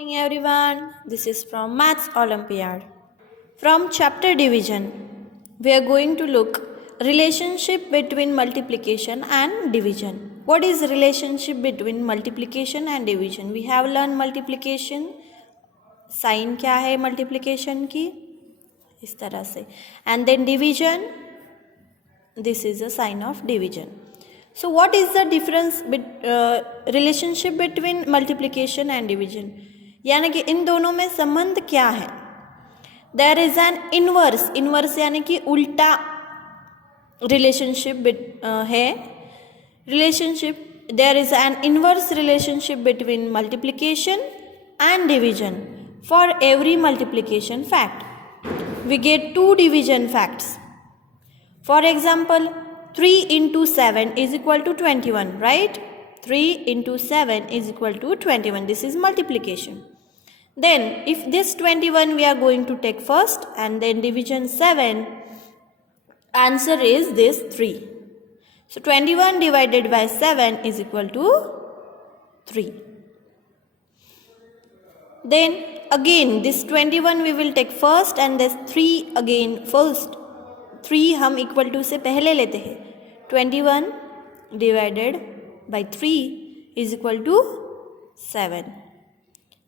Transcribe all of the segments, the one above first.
Morning everyone, this is from Maths Olympiad. From chapter division, we are going to look relationship between multiplication and division. What is relationship between multiplication and division? We have learned multiplication, sign क्या है multiplication की इस तरह से, and then division, this is a sign of division. So what is the difference relationship between multiplication and division? यानी कि इन दोनों में संबंध क्या है? There is an inverse यानी कि उल्टा relationship है. There is an inverse relationship between multiplication and division. For every multiplication fact, we get two division facts. For example, 3 into 7 is equal to 21, right? 3 into 7 is equal to 21. This is multiplication. Then, if this 21 we are going to take first and then division 7, answer is this 3. So, 21 divided by 7 is equal to 3. Then, again, this 21 we will take first and this 3 again first. 3 हम equal to से पहले लेते हैं. 21 divided by 3 is equal to 7.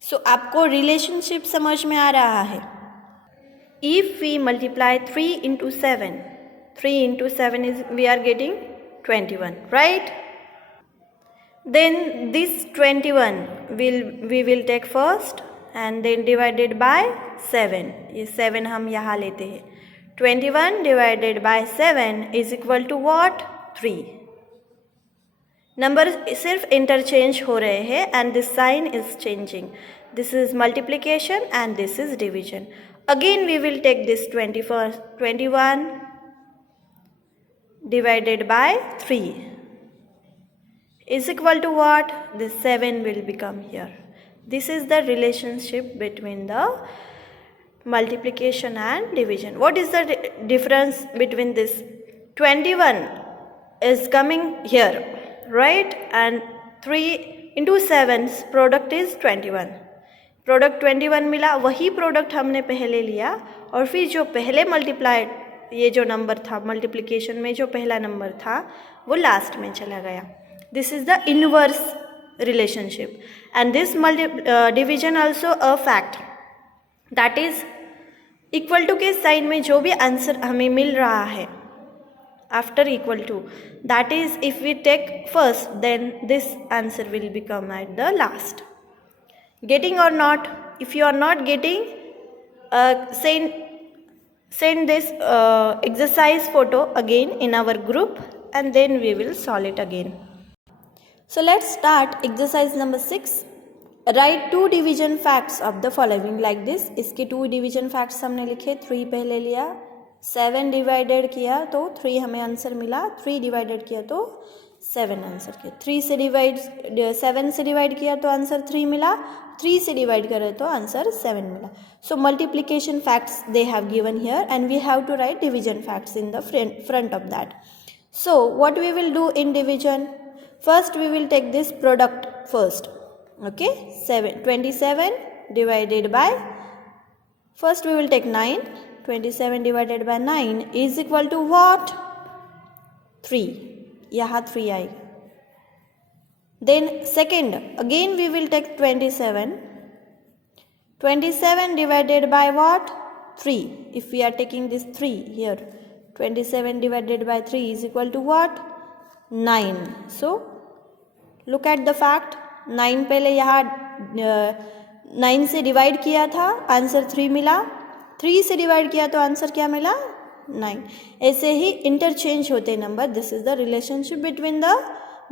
So आपको relationship समझ में आ रहा है. If we multiply 3 into 7, 3 into 7 is we are getting 21, right? Then this 21 we will take first and then divided by 7. ये 7 हम यहाँ लेते हैं. 21 divided by 7 is equal to what? 3. नंबर सिर्फ इंटरचेंज हो रहे हैं and this sign is changing. This is multiplication and this is division. Again we will take this 21 divided by 3 is equal to what? This 7 will become here. This is the relationship between the multiplication and division. What is the difference between this? 21 is coming here, right? And 3 into 7's product is 21. प्रोडक्ट 21 मिला. वही प्रोडक्ट हमने पहले लिया और फिर जो पहले मल्टीप्लाइड ये जो नंबर था मल्टीप्लिकेशन में जो पहला नंबर था वो लास्ट में चला गया. This is the inverse relationship and this division also a fact. That is equal to के साइन में जो भी आंसर हमें मिल रहा है after equal to, that is if we take first then this answer will become at the last. Getting or not? If you are not getting, send this exercise photo again in our group and then we will solve it again. So let's start exercise number 6. Write two division facts of the following like this. इसके 2 division facts हमने लिखे. 3 पहले लिया, 7 डिवाइडेड किया तो 3 हमें आंसर मिला. 3 डिवाइडेड किया तो 7 आंसर किया. 7 से डिवाइड किया तो आंसर 3 मिला. 3 से डिवाइड करें तो आंसर 7 मिला. So multiplication facts they have given here and we have to write division facts in the front of that. So what we will do in division? First we will take this product first. Okay, 27 divided by, first we will take 9. 27 divided by 9 is equal to what? 3. यहाँ 3 आएगा. Then second, again we will take 27. 27 divided by what? 3. If we are taking this 3 here, 27 divided by 3 is equal to what? 9. So look at the fact. 9 पहले यहाँ 9 से डिवाइड किया था, आंसर 3 मिला. 3 से डिवाइड किया तो आंसर क्या मिला? 9. ऐसे ही इंटरचेंज होते number. This is the relationship between the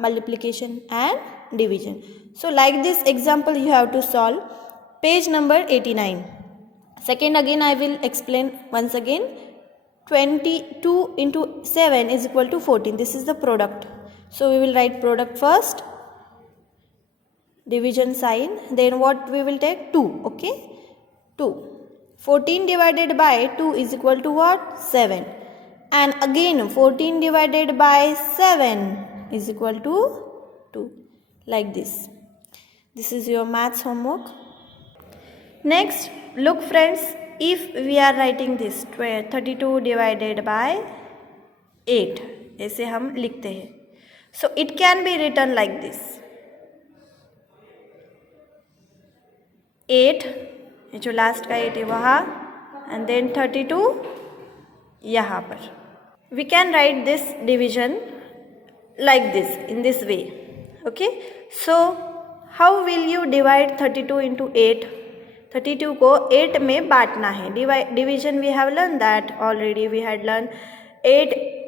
multiplication and division. So like this example you have to solve. Page number 89. Second again I will explain once again. 22 into 7 is equal to 14. This is the product. So we will write product first. Division sign, then what we will take? 2. Okay, 2. 14 divided by 2 is equal to what? 7. And again 14 divided by 7 is equal to 2. Like this. This is your maths homework. Next, look friends, if we are writing this 32 divided by 8, ऐसे हम लिखते हैं. So it can be written like this. 8, ये जो लास्ट का 8 है वहाँ, and then 32 यहाँ पर. We can write this division like this, in this way. Okay, so how will you divide 32 into 8? 32 को 8 में बांटना है. Division we have learned that already. We had learned 8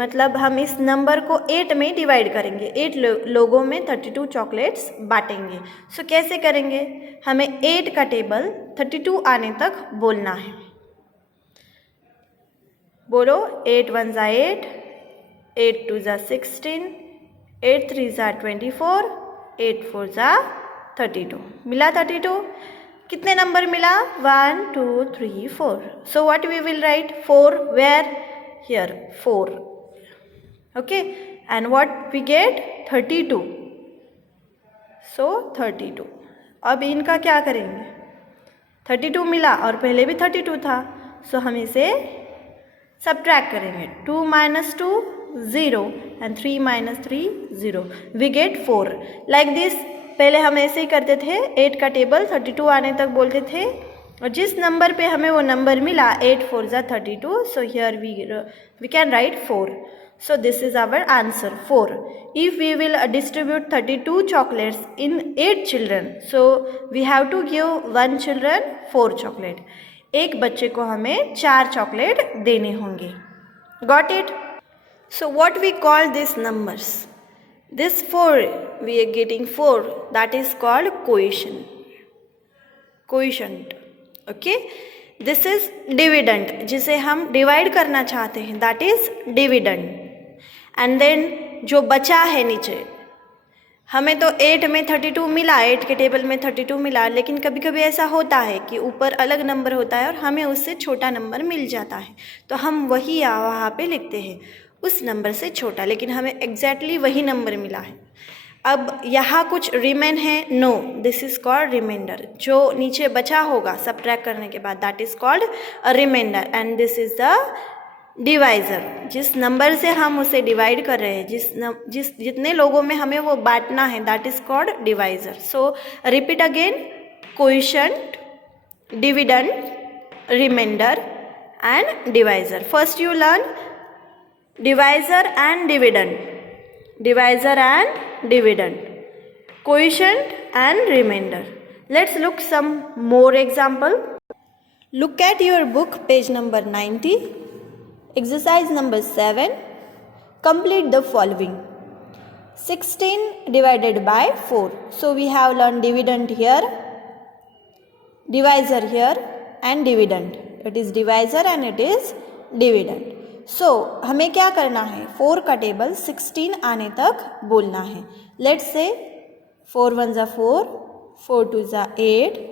मतलब हम इस नंबर को 8 में डिवाइड करेंगे. 8 लोगों में 32 चॉकलेट्स बांटेंगे. सो कैसे करेंगे? हमें 8 का टेबल 32 आने तक बोलना है. बोलो 8 1 ज़ा 8, 8 2 ज़ा 16, 8 3 ज़ा 24, 8 4 ज़ा 32. मिला 32. कितने नंबर मिला? 1 2 3 4. So what we will write? 4 where? Here 4. Okay, and what we get? 32. So 32. अब इनका क्या करेंगे? 32 मिला और पहले भी 32 था. सो हम इसे सब्ट्रैक्ट करेंगे. 2 minus 2 0 and 3 minus 3 0. We get 4. Like this. पहले हम ऐसे ही करते थे. 8 का टेबल 32 आने तक बोलते थे और जिस नंबर पे हमें वो नंबर मिला 8 4 ज़ा 32. So here we can write 4. So this is our answer 4. If we will distribute 32 chocolates in 8 children, so we have to give one children 4 chocolate. एक बच्चे को हमें 4 चॉकलेट देने होंगे. Got it? So what we call these numbers? This 4, we are getting 4. That is called quotient. Quotient. Okay? This is dividend, जिसे हम डिवाइड करना चाहते हैं. That is dividend. And then जो बचा है नीचे, हमें तो 8 में 32 मिला, 8 के टेबल में 32 मिला, लेकिन कभी कभी ऐसा होता है कि ऊपर अलग नंबर होता है और हमें उससे छोटा नंबर मिल जाता है. तो हम वही वहाँ पे लिखते हैं उस नंबर से छोटा, लेकिन हमें एग्जैक्टली वही नंबर मिला है. अब यहाँ कुछ रिमेन है? No, this is called reminder. जो नीचे बचा होगा सब्ट्रैक्ट करने के बाद, that is called a reminder. And this is the divisor. जिस नंबर से हम उसे डिवाइड कर रहे हैं, जितने लोगों में हमें वो बांटना है, that is called divisor. So repeat again. Coefficient, dividend, reminder and divisor. First you learn divisor and dividend, divisor and dividend, coefficient and reminder. Let's look some more example. Look at your book, page number 90. Exercise number 7. Complete the following. 16 divided by 4. So we have learned dividend here, divisor here and dividend. It is divisor and it is dividend. So हमें क्या करना है? 4 का टेबल 16 आने तक बोलना है. Let's say 4 1 ज़ा 4, 4 2 ज़ा 8,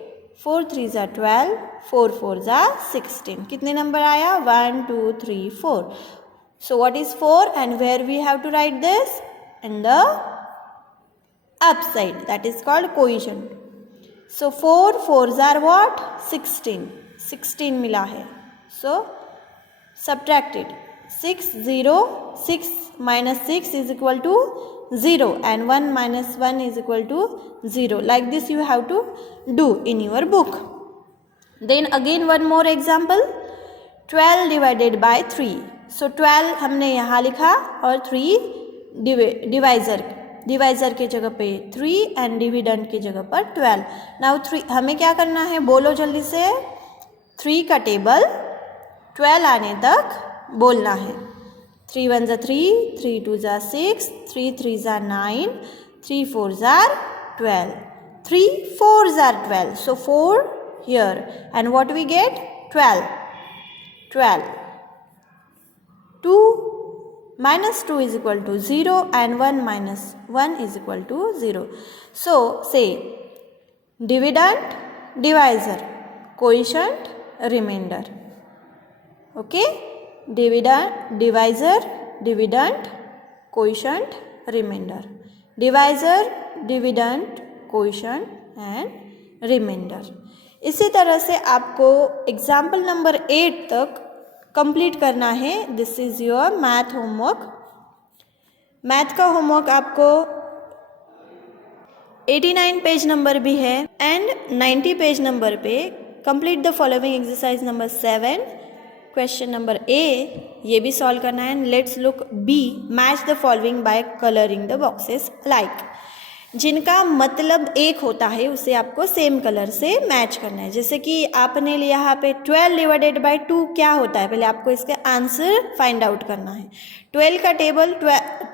4 3 ज़ा 12, 4 4 ज़ा 16. कितने नंबर आया? 1 2 3 4. So what is 4 and where we have to write this? In the upside. That is called quotient. So 4 4s are what? 16. 16 मिला है. So subtract it. 6 0, 6 minus 6 is equal to 0 and 1 minus 1 is equal to 0. Like this you have to do in your book. Then again one more example. 12 divided by 3. So 12 हमने यहाँ लिखा और 3 डिवाइज़र के जगह पे 3 and dividend की जगह पर 12. नाउ 3 हमें क्या करना है? बोलो जल्दी से. 3 का टेबल 12 आने तक बोलना है. 3 1 ज़ा 3, 3 2 ज़ा 6, 3 3 ज़ा 9, 3 4 ज़ा 12, 3 4 ज़ा 12. So 4 here and what we get? 12. 12. 2 minus 2 is equal to 0 and 1 minus 1 is equal to 0. So say dividend, divisor, quotient, remainder. Okay? Dividend, divisor, dividend, quotient, remainder. Divisor, dividend, quotient and reminder. इसी तरह से आपको एग्जाम्पल नंबर 8 तक कंप्लीट करना है। This is your math homework. Math का homework आपको 89 page number भी है एंड 90 पेज नंबर पे complete the following exercise number 7, question number A ये भी सॉल्व करना है। Let's look B, match the following by colouring the boxes like. जिनका मतलब एक होता है उसे आपको सेम कलर से मैच करना है। जैसे कि आपने यहाँ पे 12 डिवाइडेड बाय 2 क्या होता है, पहले आपको इसका आंसर फाइंड आउट करना है। 12 का टेबल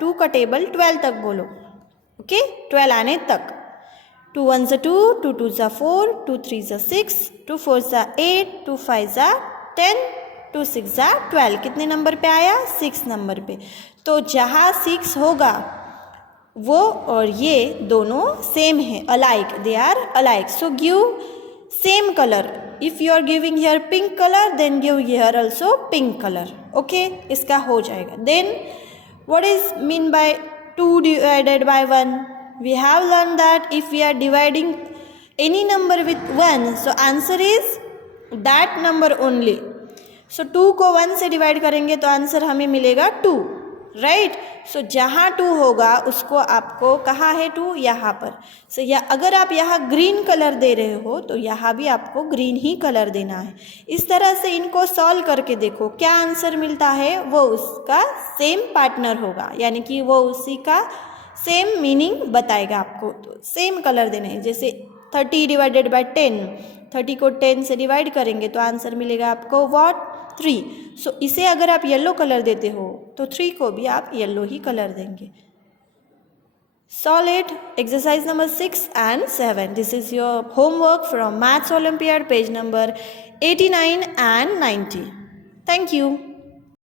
2 का टेबल 12 तक बोलो, ओके 12 आने तक। 2 1 ज़ा 2, 2 2 ज़ा 4, 2 3 ज़ा 6, 2 4 ज़ा 8, 2 5 ज़ा 10, 2 6 ज़ा 12। कितने नंबर पे आया? 6 नंबर पे। तो जहाँ 6 होगा वो और ये दोनों सेम है, alike, they are alike. So give same colour. If you are giving here pink colour then give here also pink colour, okay इसका हो जाएगा। Then what is mean by 2 divided by 1? We have learn that if we are dividing any number with 1 so answer is that number only. So 2 को 1 से डिवाइड करेंगे तो आंसर हमें मिलेगा 2, राइट। सो जहाँ 2 होगा उसको आपको कहाँ है 2? यहाँ पर। सो या अगर आप यहाँ ग्रीन कलर दे रहे हो तो यहाँ भी आपको ग्रीन ही कलर देना है। इस तरह से इनको सॉल्व करके देखो, क्या आंसर मिलता है वो उसका सेम पार्टनर होगा, यानी कि वो उसी का सेम मीनिंग बताएगा आपको। तो सेम कलर देने हैं। जैसे 30 डिवाइडेड बाय 10, 30 को 10 से डिवाइड करेंगे तो आंसर मिलेगा आपको व्हाट? 3। सो इसे अगर आप येलो कलर देते हो तो 3 को भी आप येलो ही कलर देंगे। Solve it, exercise number 6 and 7. This is your homework from Maths Olympiad, page number 89 and 90. Thank you.